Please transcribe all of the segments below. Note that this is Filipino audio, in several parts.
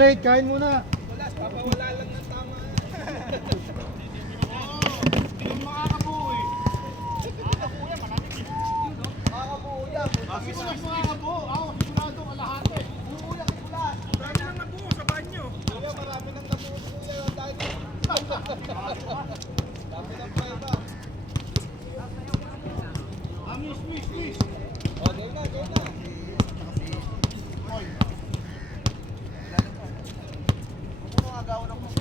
late, kain muna. Wala, papawala lang ng tama. Hindi makakabuo eh. Makakabuo yan, maraming eh. Makakabuo yan. Gusto na makakabuo. Ako, sigurado kalahati. Buo yan kulas. Marami nang nabuo sa banyo. Kuya, marami nang nabuo kuya. Dahil dami ng pweba. Miss. O, gawin na. Kung mga agaw ng mga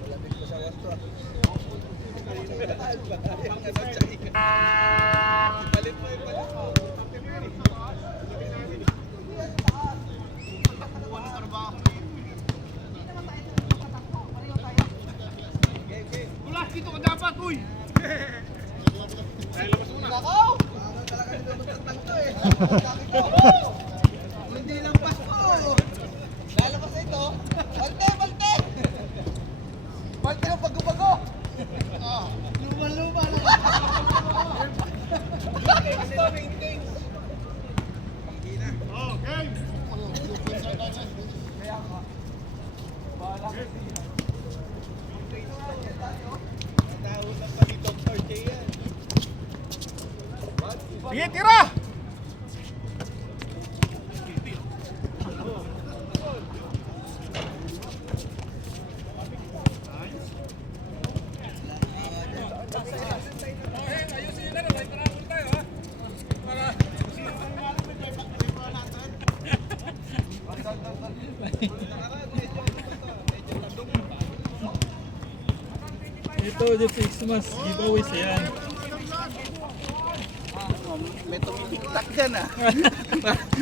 Malamig ko sa wastro. Palit mo. Tulas, dito ka dapat, uy! Dahil labas muna. Nakaw! Bakit talaga nito magtatang to eh. Hindi lang pasko. Lalabas na ito. Balte! Balte ng bago-bago. Luma lang. Maintain. Oh, game! Kaya nga. Bahala ka siya. Natahon lang pa ni Dr. J yan. Sige, tira! Ito, the Christmas giveaways yan. May tumitiklak dyan ah.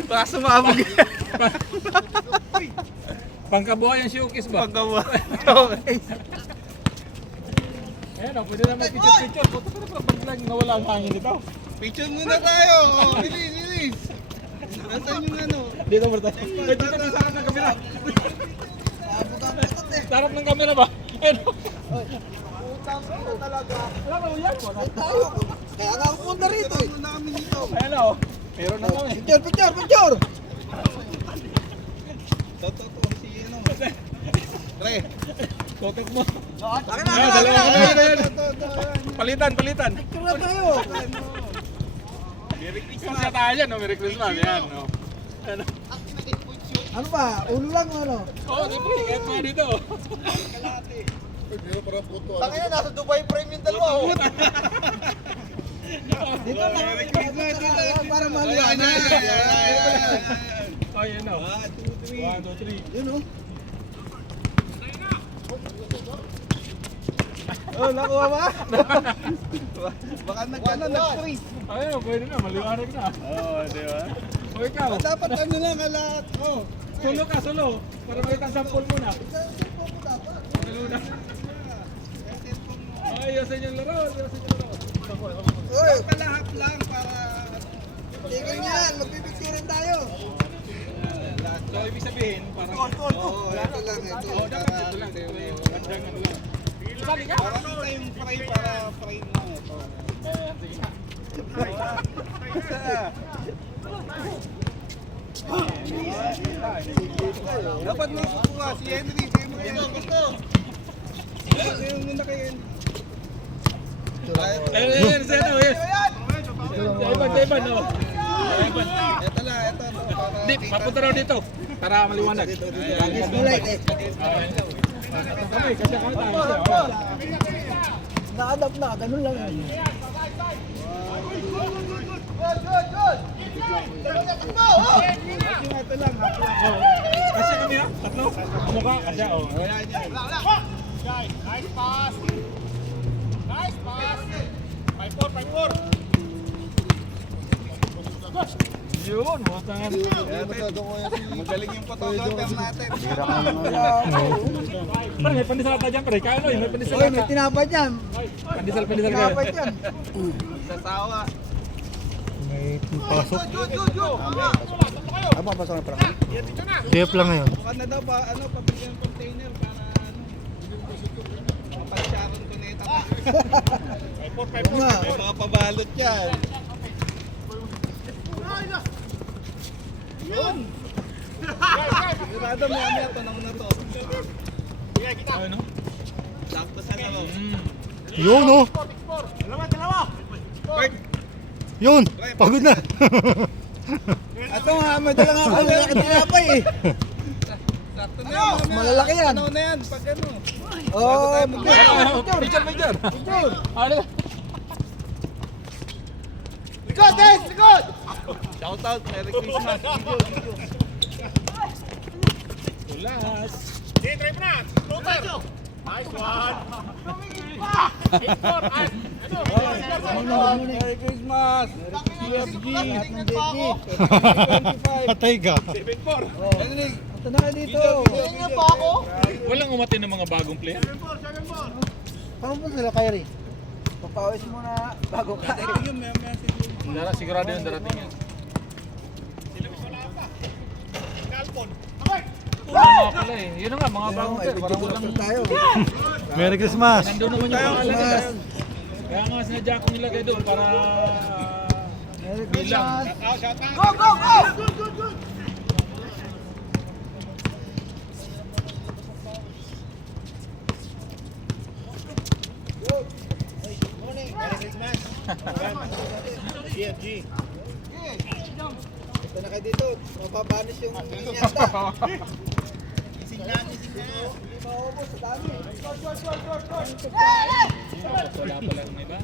Baka sumabog yan. Pangkabuhay ang showcase ba? Paggawa. Okay. Ayan o, pwede naman picture. Puto ka na pala biglang nawala ang hangin dito. Picture muna tayo. Oh, bilis. Nasaan yung ano? Dito mo tayo. Eh, dito sa harap ng kamera. Sa harap ng kamera ba? Ayan o. Utang ko talaga. Wala ba yan? Tayo. Kaya nga ako punta rito eh. Muna kami dito. Ayan o. Meron na kami. Picture. Totoo si ano. Pre. Totek mo. Akin Ayan, dalawa kami. Ayan. Palitan. Picture na tayo. Merry Christmas na tayo yan. Merry Christmas. Ayan o. Ano? Ano ba? Ulo lang ano? Oo, siyempre. Kahit mga dito. Tangina, nasa Dubai frame yung dalawa oh. Dito na. Para maliwanag. Ayan o. 1, 2, 3. Yun oh. Oh, nakuha ba? Baka nag-freeze. Ayun, pwede na. Maliwanag na. Oo, di ba? O ikaw. Dapat ano lang, kalat. Oh. Solo ka, solo. Para makita ang sample muna. Solo na. Ayusin yung laro. Uy, palahap lang para... Tigil yan. Magpipicturean tayo. So, ibig sabihin, parang... Oo, ito lang. Oo, dapat ito lang. Gandang ano lang. Sabi ka? Para kita yung frame para frame lang ito. Sige. Dapat may kukuha si Henry. Gusto. Yung muna kay Henry. Ayun, si ano, yes. Sa Iban, no? Ito lang, ito. Hindi, papunta raw dito. Para maliwanag. Light eh. Kamay, kasi ako tayo. Na-adapt na. Ganun lang yan. Ito lang, Kasi kami ha? Tatlo? Mukha? Kasi, oh. Wala niya. Guys, nice pass! 5-4! Yun, mutangan. Magaling yung photographer natin. Pare, may pandesal ata dyan, pare. Kaya ano yun, may pandesal Oy, may ata. tinapay dyan. Pandesal Tinapay kayo. dyan. Sasawa. May pasok. Ano pasok na pala? Dito na! Safe lang ngayon. Baka na daw ba, ano, pabigyan ng container para ano. Mapag-sharon ko na ito. 5-4! Nga. May mga pabalot yan. Sigurado mo kami ito, nauna na to. Ano? Sakto sa laro. Yun oh. Dalawa! Yun. Pagod na. Ito nga, may dala nga ako ng tinapay eh. Sakto na yan. Malalaki yan. Ano na yan, pag ano. Oh, Picture! Ano? Likod, Des! Likod! Shout out, Merry Christmas. Video. Tulas! Nice one! Merry Christmas. CFG. Patay ka. Henrik, Ito na kayo dito. Walang umatin ng mga bagong player. Paano po sila Kyrie? Papawis muna bago ka. yung message. Sigurado yung darating yan. Mga pala eh. Yun na nga, mga bagong player. Parang walang... tayo. Merry Christmas! Nandun naman yung pangalan nila. Kaya nga sinadya kong nilagay doon para... Merry bilang. Christmas. Go! CFG. Ito na kayo dito. Mapapanis yung inyata. Ising na. Hindi maubos. Sa dami. Wala pala ng iba.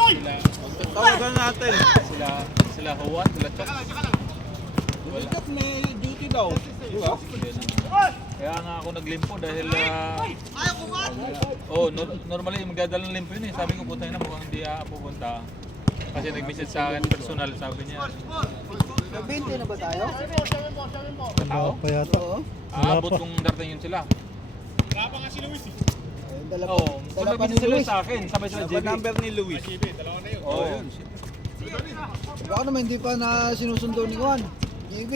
Sila... Tawagan natin. Sila Juan, sila Chok. Bigat may duty daw. Di ba? Kaya nga ako naglimpo dahil normally magdadala ng limpo yun eh. Sabi ko putay na mukhang hindi pupunta. Kasi nag-message sa akin personal, sabi niya. Nag-20 na ba tayo? Wala pa yata. Aabot kung darating yun sila. Dala pa. Oo, kung Dala pa ni nag-message sila Luis. sa akin, sabay sila Ba JB. number ni Luis? Oo. yun. Baka naman hindi pa na sinusundo ni Juan. JB.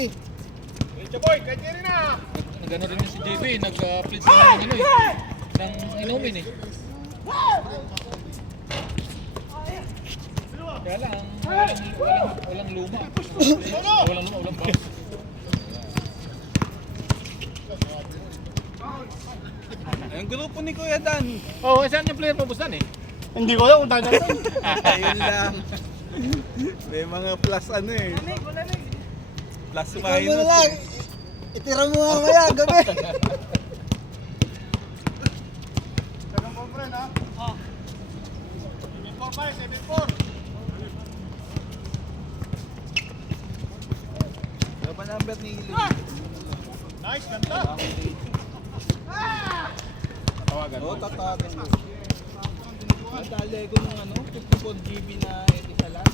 Nag-ano rin yun si JB, nag-plead sila ng ano eh. Ng inumin eh. Kaya lang, walang luma. Walang box. Ang grupo ni Kuya Dan. Oh, saan yung player pabusan eh? Hindi ko alam kung tayo natin. Ayun lang. May mga plus ano eh. Plus Ikaw mo na minus lang. eh. Itira mo mamaya gabi. Ano ba number ni Luis? Tawagan mo. Oo, tatawagan mo. Nadali ko ng ano, 54 GB na isa lang.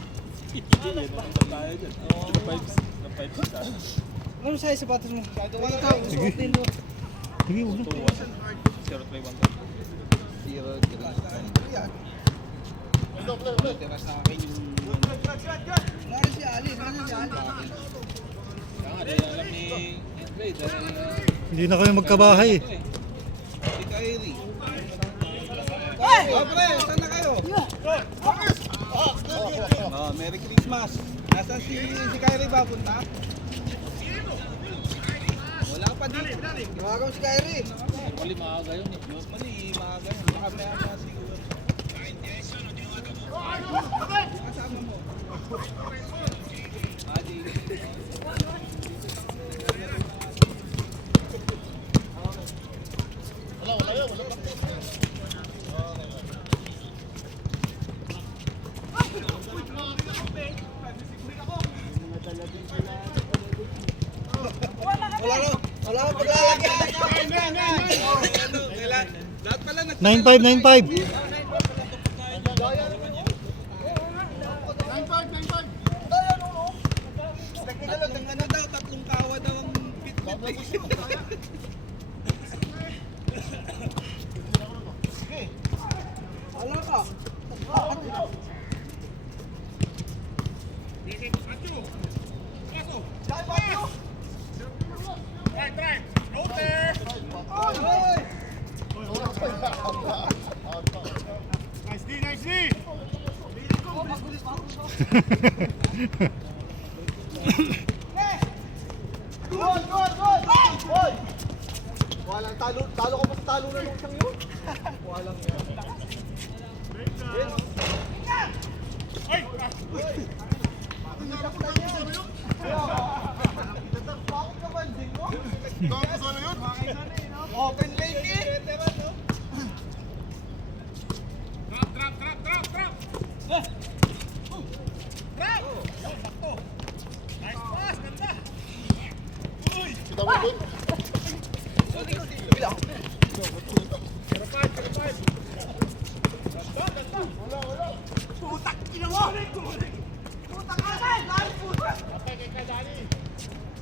Ano sa'yo sapatos mo? Sige. Sige, wala. 031. Zero, tira sa akin yung... Nari si Ali. Nari si Ali. Kaya nga, di alam ni Clay dahil... Hindi na kami magkabahay. Si Kyrie. Oh, pre, saan na kayo? Oh, Merry Christmas. Nasaan si Kyrie ba punta? Wala pa dito. Tawagan mo si Kyrie. Mali maaga yun eh. Mali, maaga yun. Baka may siguro. Kasama mo. Adi. Wala ka paglalagyan. Lahat pala 9595. Tatlong ano daw, tatlong kawa daw ang pit-pit. Wala ka. Nice D! Good, good, good! Good! Walang talo ko pa sa talo na nung siyang yun. Walang yan. Bakit ka ba, Ding mo? Open lane eh!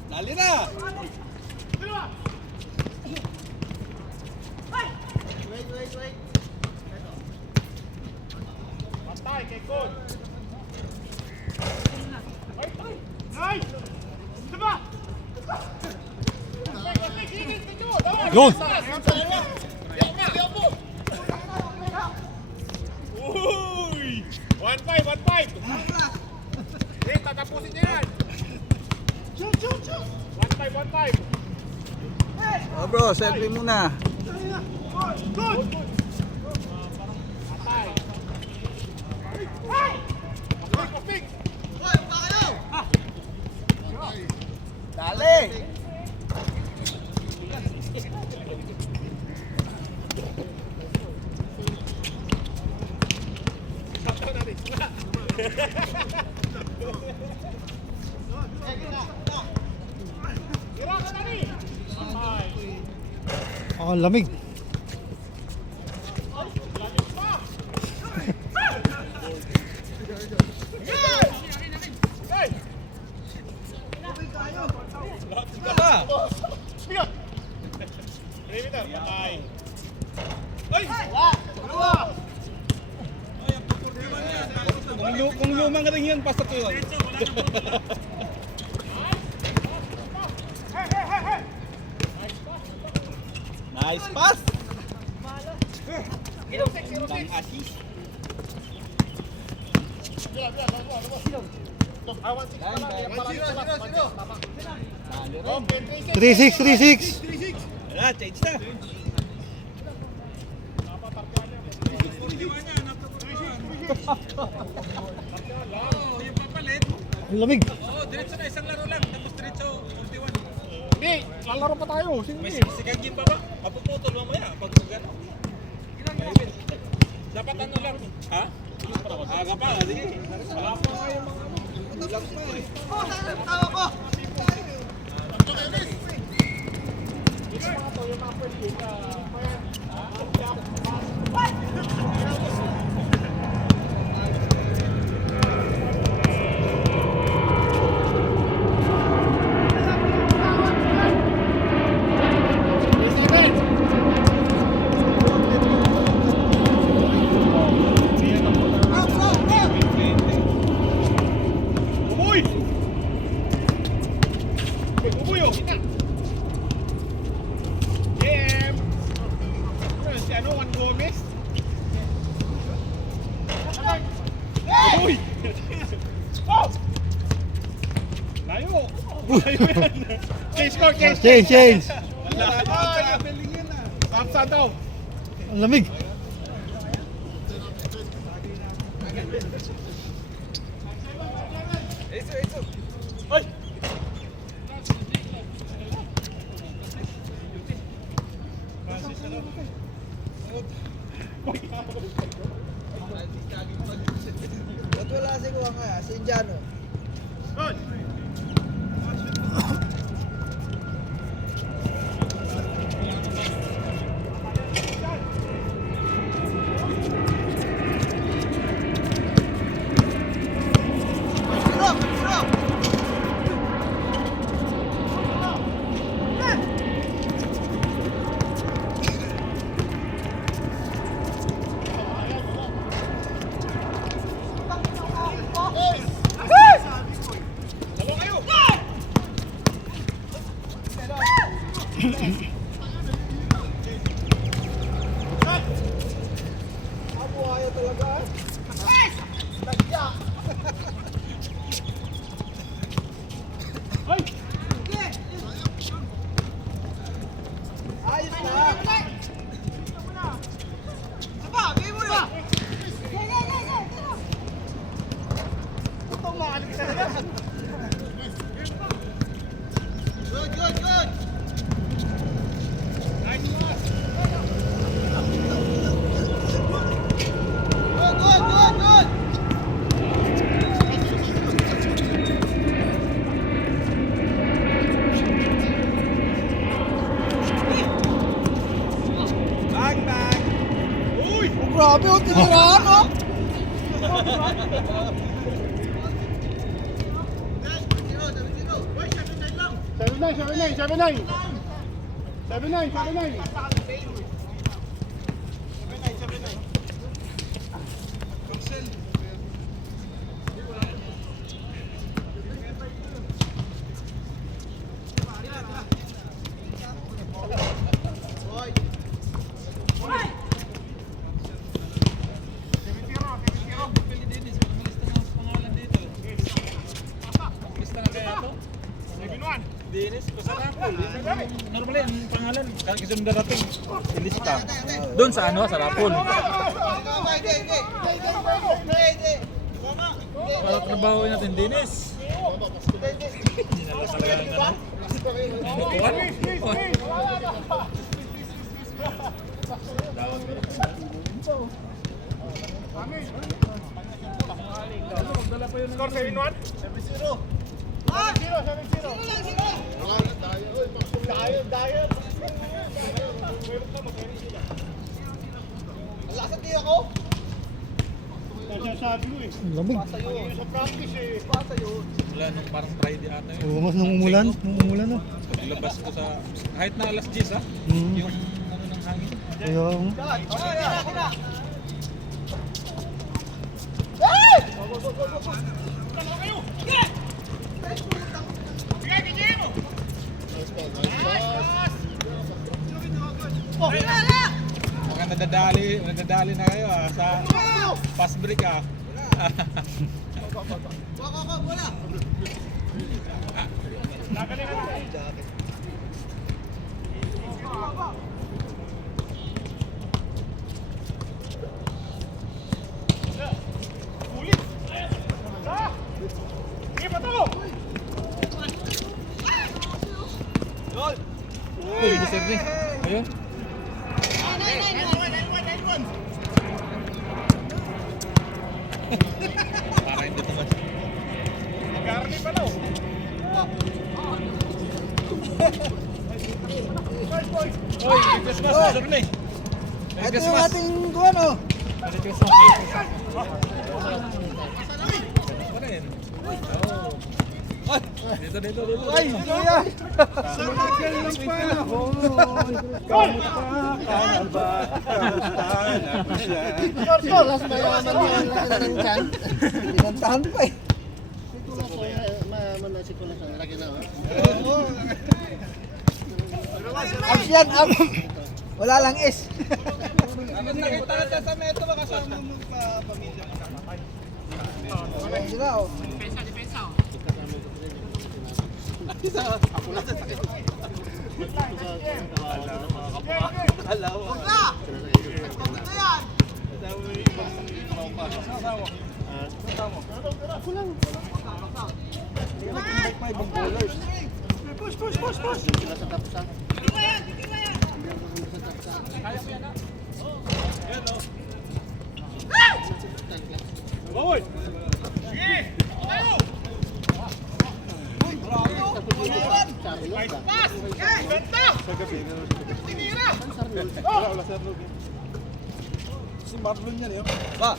Dali na! Wait. Yun! Uy! 1-5! Eh, tatapusin niya yan! 1-5! Oh bro, selfie muna. Dali! Ah, lamig. Kung lumang ring yun, pasok yun. Nice pass! Ang assist. Three six. Wala, change na. Ang lamig. Diretso na, isang laro lang. Tapos diretso, 41. Hindi, lalaro pa tayo. Sige. Si Kagim pa ba? Mapuputol mamaya. Pag gano'n. Dapat ano lang. Ha? Aga pa, sige. Wala pa kayo mga ano. Tawa ko! Change. Samsa daw. Ang lamig. Ba't wala si Kuha nga? Si Indiano. Abo ayaw talaga. Tagya! Grabe, oh, tiniraan, oh. 7-9. Dennis, pasarapol. Normally, ang pangalan, kasi nung darating, Dennis ka. Doon sa ano, sa Rapol. Para trabahoin natin, Dennis. Hindi na lang talaga Score 7-1? 7-0. Lasan di ako. Ang lamig. Pasa yun. Wala nung parang Friday ata yun. Bumas nung umulan. Nung umulan, no? Paglabas ko sa, kahit na alas 10 ha, yung ano ng hangin. Kaya, Baka nadadali na kayo sa fast break Uy, deserve ni. Ayun. Para hindi tumas. Garni pa daw. Uy, Merry Christmas, deserve ni. Merry Ito yung Christmas. ating kuwan, oh. Merry Christmas. Pa rin. Dito. Ay, sino yan? Oras may naman yung laki ng tiyan. Pinantahan pa eh. Abs yan, abs. Wala lang is. Nakita sa meto baka kasama mo pamilya. Sila, oh. Boy! Sige! Pass! Benta! Tinira! Si Marlon yan eh. Ba?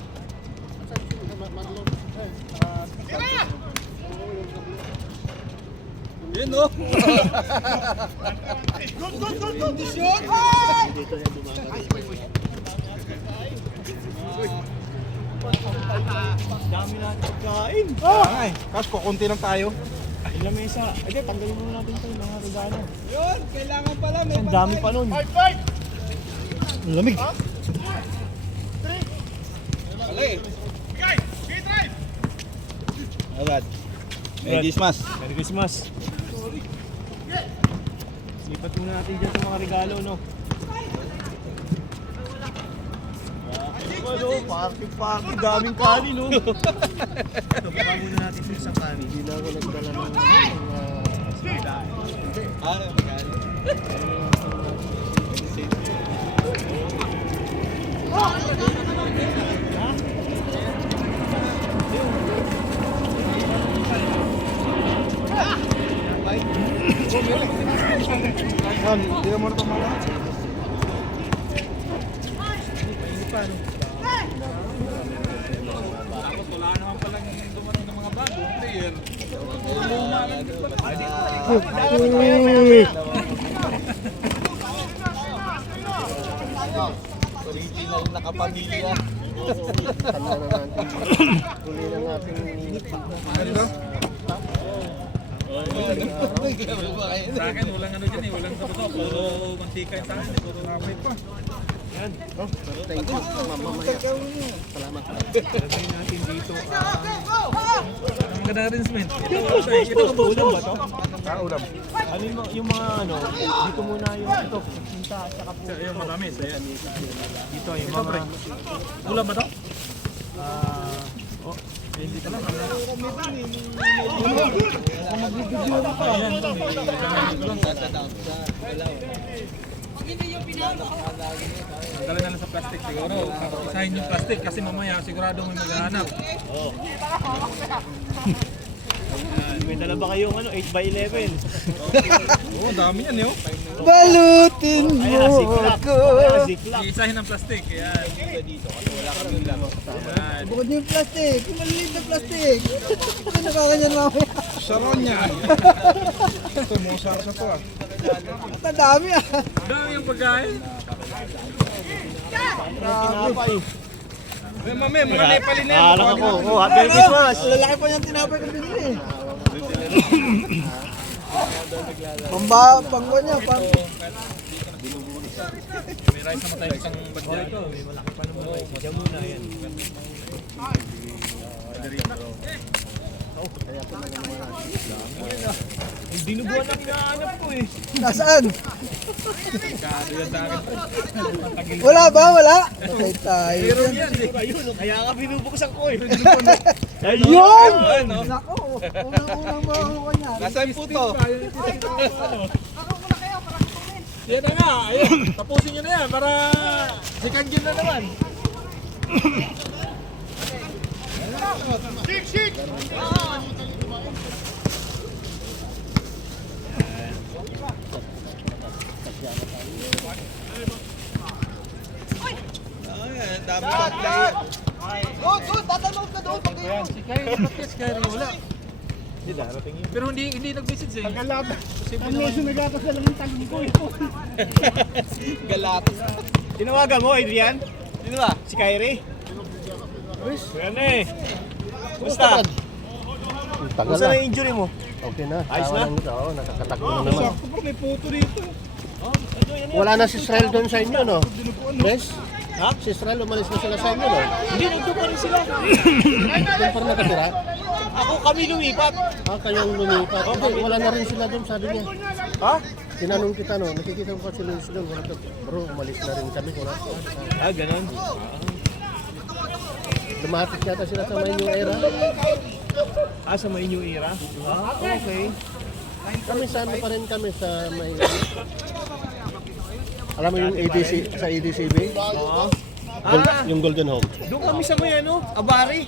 Tira! Yun no? Good! Kondisyon! Dami natin pagkain. Ay, kas kukunti lang tayo. Ilang mesa. Ede, tanggalin muna natin ito yung mga regalo. Yun, kailangan pala may ang dami pa nun. Fight! Ang lamig. Alay. Bigay! Bigay drive! Agad. Merry Christmas. Merry Christmas! Lipat muna natin dyan sa mga regalo, no? Ano, party, daming kanin no. Baba muna natin sa isang kanin. Hindi na ako nagdala ng ano, magkano? Hindi na mo na pamala. Original na kapamilya. Huli na natin. Sa akin, walang ano dyan eh, walang sabato. Puro mantika sa akin, puro rapay pa. Thank you. Mamamaya. Salamat. Ang ganda rin, Smith. Ito ka ba ulam ba ito? Ulam. Ano yung mga ano, dito muna yung ito, punta at saka po. Yung matamis, ayan. Dito yung mga... Ulam ba ito? Hindi ka lang. Ayan, dala na lang sa plastic siguro. Isahin yung plastic kasi mamaya sigurado may maghahanap. May dala ba kayong ano, 8x11? Oo, dami yan eh. Balutin mo ako. Isahin ng plastic. Ayan. Ayan. Bukod yung plastic. Yung maliliit na plastic. Ito nakakanyan mamaya. Sharon yan. Ito, musar sa to ah. Ang dami ah. Dami yung pagkain. Mami, marami palin na yan. Alam ko, happy Christmas! Lalaki pa niyang tinapay kong binili. Pangkuhan niya. May rice naman tayo isang badya. May malaki pa naman. Diyan muna yan. Yung dinubuan ang hinahanap ko eh. Nasaan? Kado yan sa akin. Wala ba? Wala? Patay tayo. Meron yan eh. Kaya ka binubuksan ko eh. Ayun! Nako! Unang-unang makuha niya. Nasaan po to? Yan na nga. Ayun. Tapusin nyo na yan para second game na naman. Dami sa play. Doon! Tatanong ka doon! Si Kyrie, ba't si Kyrie wala? Pero hindi nag-message eh. Ang meso nagatas na lang yung tagin ko. Galatas. Tinawagan mo, Adrian? Sino ba? Si Kyrie? Yan eh. Kumusta? Tagal Kumusta na yung injury mo? Okay na. Ayos na? Oo, nakakatakbo na naman. Sakto pa, may puto dito. Wala na si Israel doon sa inyo, no? Yes? Ha? Si Israel umalis na sila sa inyo, no? Hindi, nagdo pa rin sila. Doon pa rin nakatira? Ako, kami lumipat. Kayong lumipat. Okay, wala na rin sila doon, sabi niya. Ha? Tinanong kita, no? Nakikita ko kasi Luis doon. Wala ka, bro, umalis na rin kami. Wala. Ah, ganun. Lumapit yata sila sa may new era. Ah, sa may new era? Ah, okay. Kami sa ano pa rin kami sa may... Alam mo yung ADC, sa ADCB? Oo. Yung Golden Home. Doon kami sa may ano, Abari.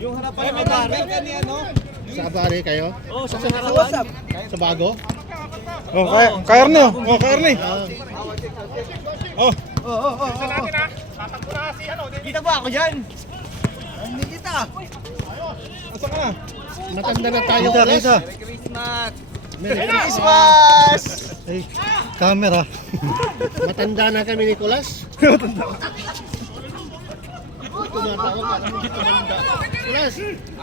Yung harapan ng Abari. Sa Abare kayo? Oo, sa Sanakawan. Sa Bago? Oh, Kaerne. Oh, Kaerne. Oh. Kita ba ako dyan? Hindi kita! Asa ka na? Matanda na tayo. Kita! Merry Christmas! Ay, camera. Matanda na kami, Nicolas. Tumatawag ka, hindi tumanda. Nicolas!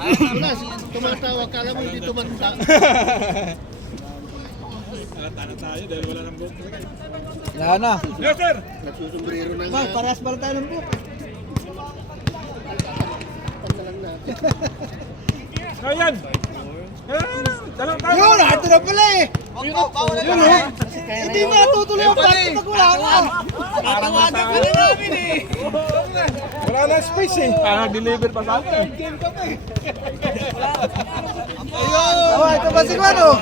Nicolas, tumatawag ka, alam mo hindi tumanda. Alata na tayo dahil wala nang buhok. Wala na. Yes, sir! Nagsusumbrero na nga. Mal, parehas pala tayo ng buhok. Ayan! Dalang tayo! Yun! Ito na pala eh! Yun o! Hindi matutuloy ang party pag wala ka! Tatawagan ka na namin eh! Wala na space eh! Deliver pa sa akin. Oh, ito ba si Juan oh?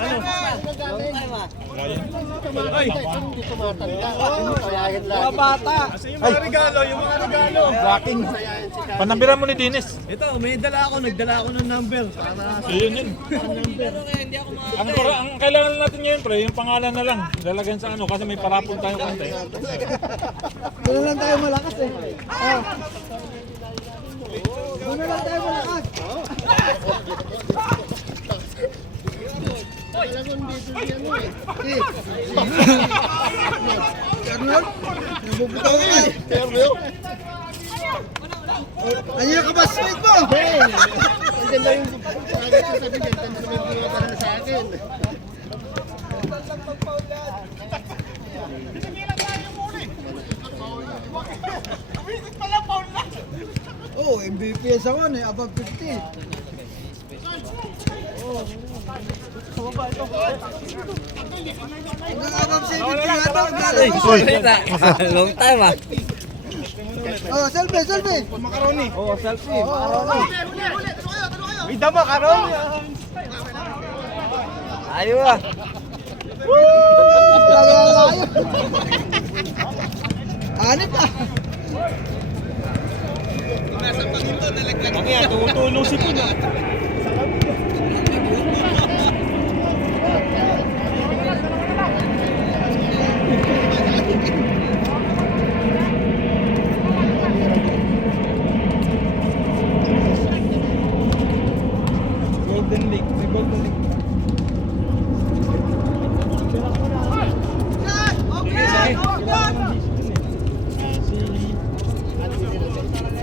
Ay! Hindi tumatanda. Payahin lang. Mga bata! Yung mga regalo, yung mga regalo. Blocking! Panambiran mo ni Dennis. Ito, may dala ako, nagdala ako ng number. Yun yun. Ang kailangan natin ngayon pre, yung pangalan na lang. Lalagyan sa ano kasi may parapol tayo konti. Doon na lang tayo malakas eh. Oh. Doon na lang tayo malakas. Arnold? Nabubutaw ka. Pero Kanina ka ba sweet mo? ang ganda yung agad sa sabi din, tanong mo yung para na sa akin. Oo, MVP sa one eh, above 50. Hanggang above 70 nga daw, naglalabas. Long time ah. Oh, selfie, selfie. Macaroni. Oh, selfie. Macaroni. Bida macaroni. Ayaw ah. Layo. Anit ah. Mamaya, tutulong si Pino. Golden Lake. May Golden Lake.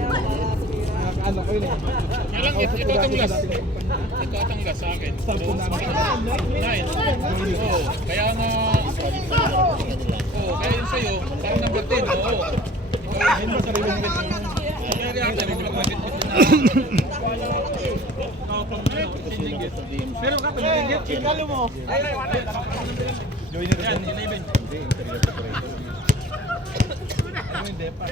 Nakakaano ko yun eh. Ito tanglas. Ito tanglas sa akin. Nine. Oo. Kaya nga... Oo. Kaya yun sa'yo, parang number 10. Oo. Ayun ba sarili mo? Kaya rin ako, hindi ko lang Meron ka pa na Ikalo mo. Joiner yan, 11. Hindi pa.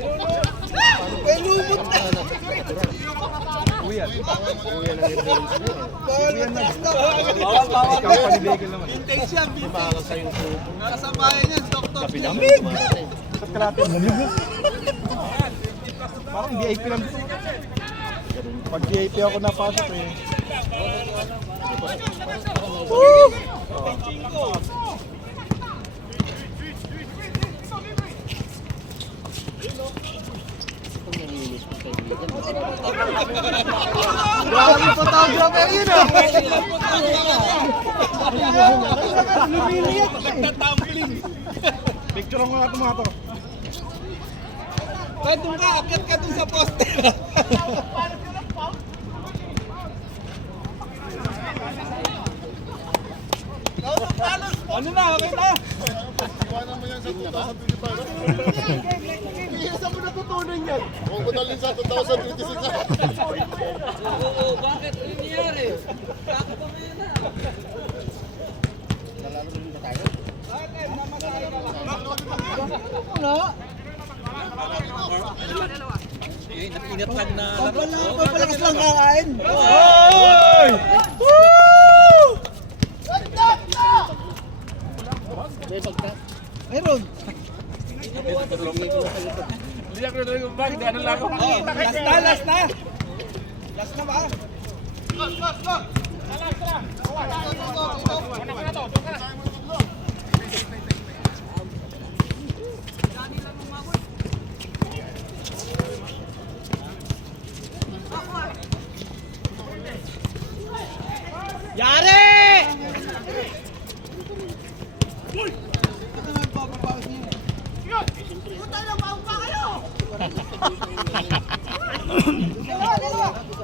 May lumot na. Uyan. Bawal na basta. Ikaw panibigil naman. Vintage yan, vintage. Kasabayan yan, doktor. Lamig! Sa kalapit. Lamig na. Parang VIP lang. Pag VIP ako napasok eh. Grabe photographer yun ah. Lumiliyat eh. Picture ko nga ito mga to. Doon ka, akit ka dun sa poster. Ano na? Okay na? Iwanan mo yan sa 2025. Saan mo natutunan yan? Huwag mo dalhin sa 2026. Oo, bakit nangyari? Bakit pa ngayon na? Init lang na Papalakas lang kakain. Hoy! Meron. Hindi ako na yung bag. Ano lang ako? Last na, last na. Last na ba?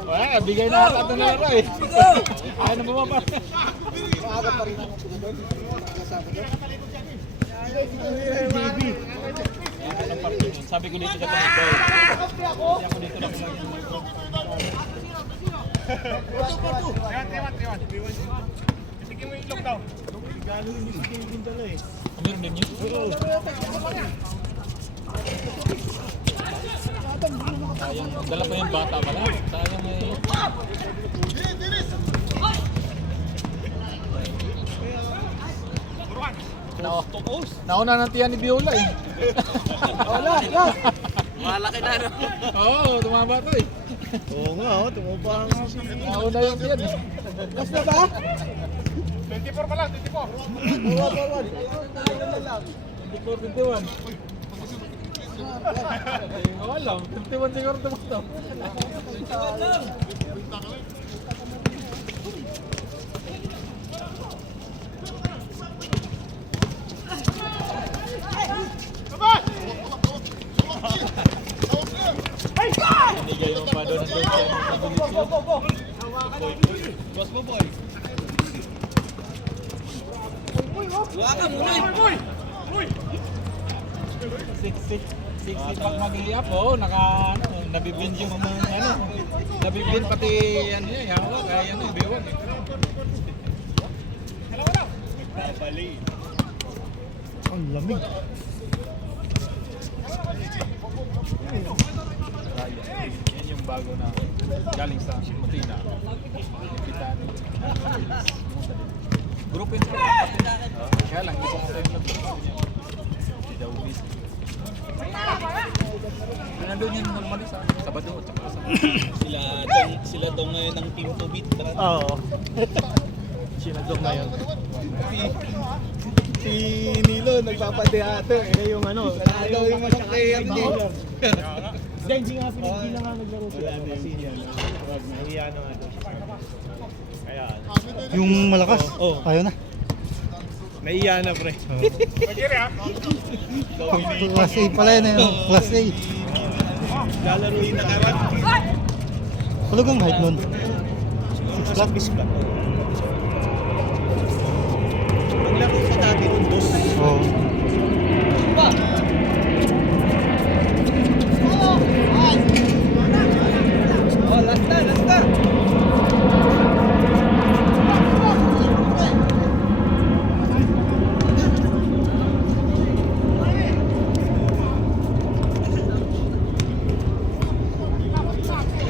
Wala, bigay na ata ito na lang eh. Ayaw na bumaba. Maaga pa rin ako sunod. Kasama doon. Sabi ko dito sa Panginoon. Hindi ako dito na lang. Meron din yun? Sayang, dala pa yung bata pala. Sayang may... Nauna ng tiyan ni Biola eh. Wala, wala. Malaki na no. Oo, tumaba to eh. Oo nga, oh, tumupa nga si... Nauna yung tiyan eh. Mas na ba? 24 pa lang, 24. Forward. 24, 21. Wala, 51 siguro tumakbo. Binigay mo pa doon ang Boss mo boy. Wala ka muna. 60 pag mag-i-up, oh, nabibin yung mga nabibin pati ano yan, yawa, kaya ano, biwag eh. Ang lamig. Yan yung bago na galing sa Mutina. Group in kaya lang, hindi ko nga tayo hindi daw busy. Nandun yun normally sa Sabado at saka sa Sila dong ngayon ng team to beat. Oo. Sinadong ngayon. Si Nilo nagpapateatro eh yung ano. Ayaw yung masakay ang dealer. Hindi nga hindi na nga naglaro sila kasi yan. Nahiya na nga daw. Kaya Yung malakas, Oh. ayaw na. nahiya na pre. Class A pala yun eh. Class A. Lalaruin na karat. Hulugang height nun. Sa Bisblat. Maglaro pa dati nun, boss. Oo. Oh, last na.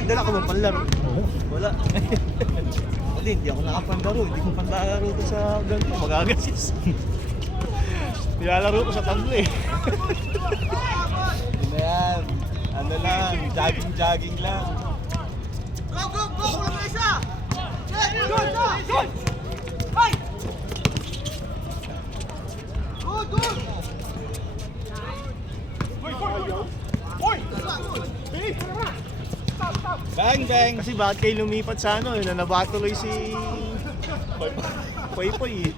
Nagdala ka bang panlaro? Wala. Hindi ako nakapandaro. Hindi ko pandalaro to sa ganito. Magagasis. Nilalaro ko sa tablo eh. Hindi na yan. Ano lang, jogging lang. Bang. Kasi bakit kayo lumipat sa ano, na nabatuloy si Poy Poy eh.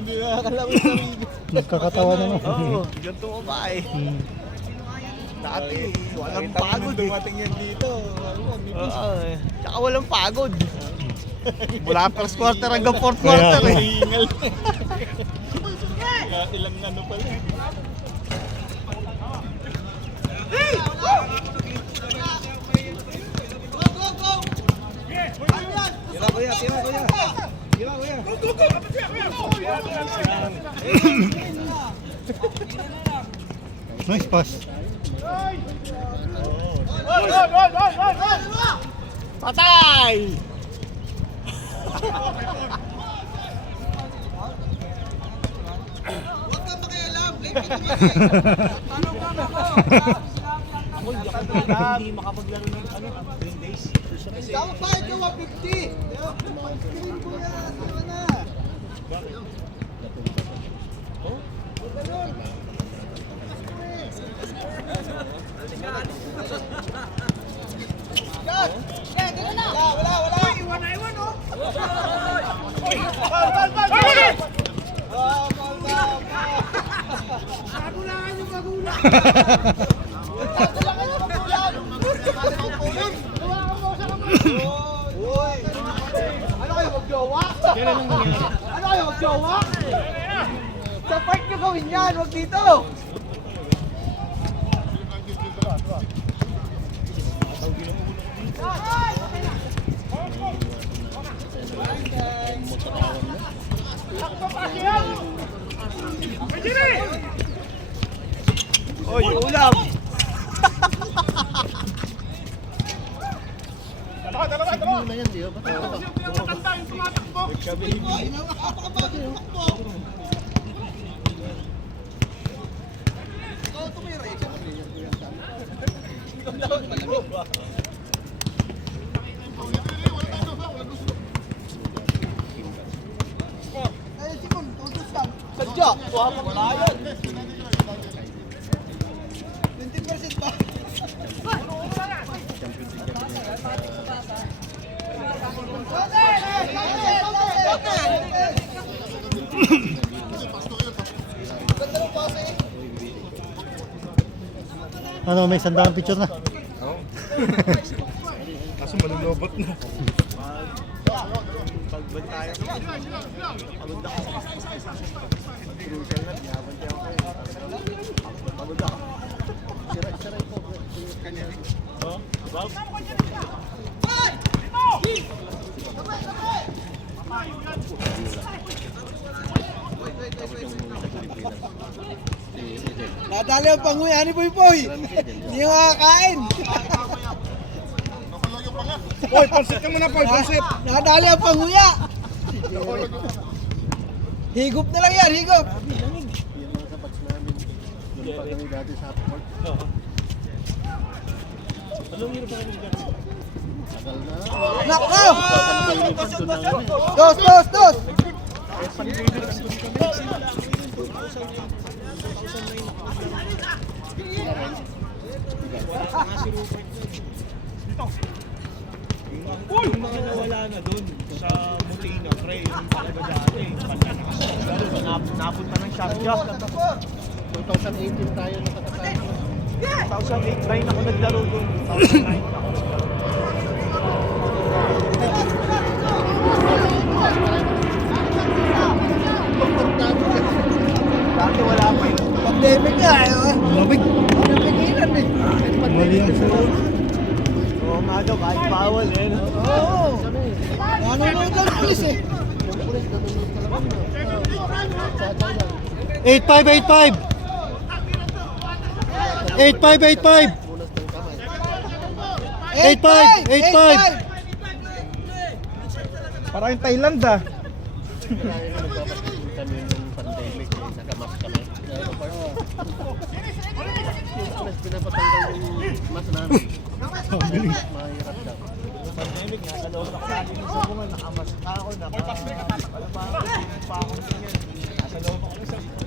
Hindi na akalaro sa sarili. Nagkakatawa na no. Oo, ganito ko ba eh. Dati, walang pagod eh. Dumating yan dito. Oo, tsaka walang pagod. Mula first quarter hanggang fourth quarter eh. Hingal. Ilang ano pala. Nice pass. Patay! Hindi makapaglaro ng ano, 3 days. Dapat bayad ka 150. Screen ko yan. Ano na? Uy! Ano kayo magjowa? Ano kayo magjowa? Sa park nyo gawin yan, wag dito! Oy, ulam! Wala. Wala yan. 20% ba? Ano, may sandang picture na. Kaso malulobot na. Pagbalik tayo. Pagod ako. Crucial na, pinabantay ako kayo. Pagod ako. Siray po. Kanya. Oh, Bob? Nadali ang panguya ni Boy Boy. Hindi yung makakain. Boy, pansit ka muna, Boy, pansit. Nadali ang panguya. Higop na lang yan, higop. Nako! Dos! Yung mga nawala na dun sa Mutina, pre, yung talaga dati. Napunta ng Sharjah. 2018 tayo nakakasama. 2008, try na ako naglaro dun. 2009 ako naglaro. Dati wala pa yun. Pandemic nga eh. Labig. Napigilan eh. Mali yan sa Oo nga daw, kahit bawal eh. No? Oo. Nanonood lang pulis eh. 8585. 8585. 8585. Parang yung Thailand ah. Pandemic nga, sa loob ng sabi ng sabungan, nakamas ako, pa ako ganyan. Nasa loob ako ng sabungan.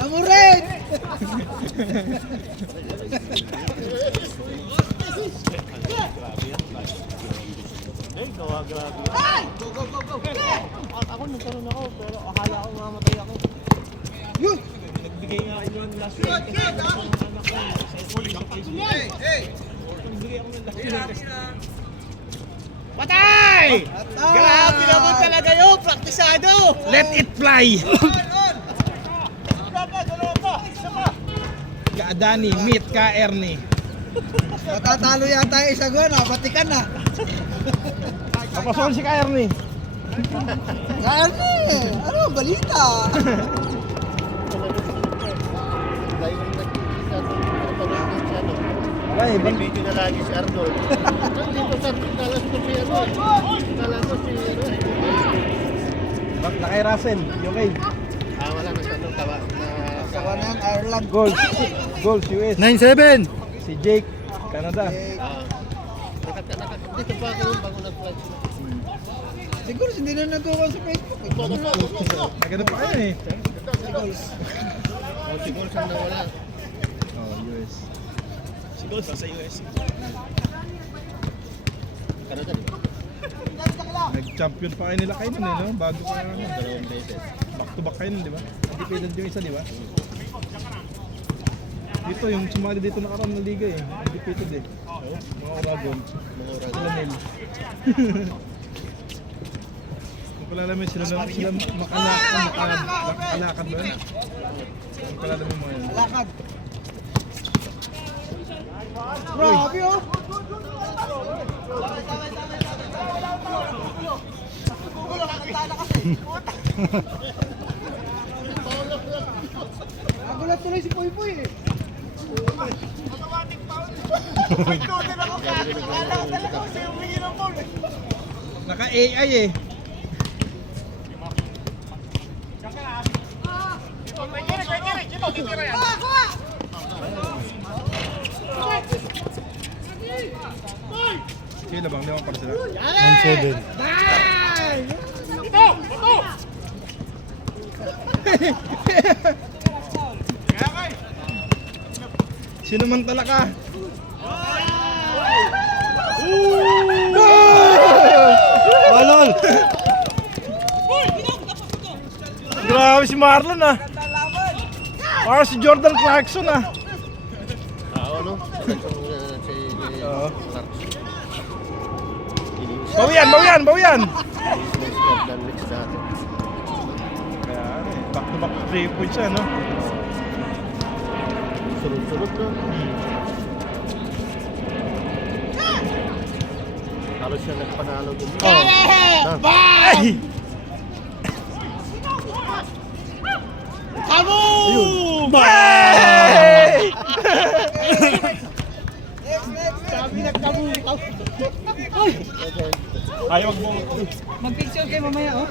Namurin! Grabe. Ako nagkaroon ako, pero akala ko mamatay ako. Yun! Nagbigay nga ako ng last week kasi ng anak ko sa school sa Facebook. Nagbigay ako ng last week. Patay! Grabe naman talaga yun, praktisado! Let it fly! Ka Dani, meet ka Ernie. Matatalo yata yung isa gwan, batikan na. Papasok si ka Ernie. Saan eh? Ano ang balita? Ay, May video na lagi si Arnold. Dito sa talas ko si Arnold. Talas ko si back na kay Russell, okay. wala na sa anong tawa na Sawa na ang Ireland. Goals US. 97. Si Jake, Canada. dito pa ako bago nag-flight. Siguro hindi na nagawa sa Facebook. Nagano pa kayo eh. Si Gold saan nawala? Oh, US. Si Gold sa US. Canada din. Nag-champion pa kayo nila kayo nun eh, no? Bago pa ano. Dalawang beses. Back to back kayo nun, di ba? Independent yung isa, di ba? Dito, yung sumali dito nakaraan ng liga eh. Undefeated eh. Mga Oragon. Sila Nel. Kung palalamin sila makalakan ba yun? Kung palalamin mo yun. Lakad. Grabe oh. Nagulat tuloy si Puy Puy eh. Naka-AI eh. Sino bang? Di ba para sila? 9-7. Sino man tala ka? Walol! Grabe si Marlon ah. Parang si Jordan Clarkson ah. Ano? Oo. Bawian! Dan mix dati. Kaya ano eh, back to back 3 points siya no? Sunod-sunod na. Halos siya nagpanalo dun. Ay! Ayun! Ay! Sabi nagkabukaw. Ayaw mo. Mag-picture kayo mamaya, oh.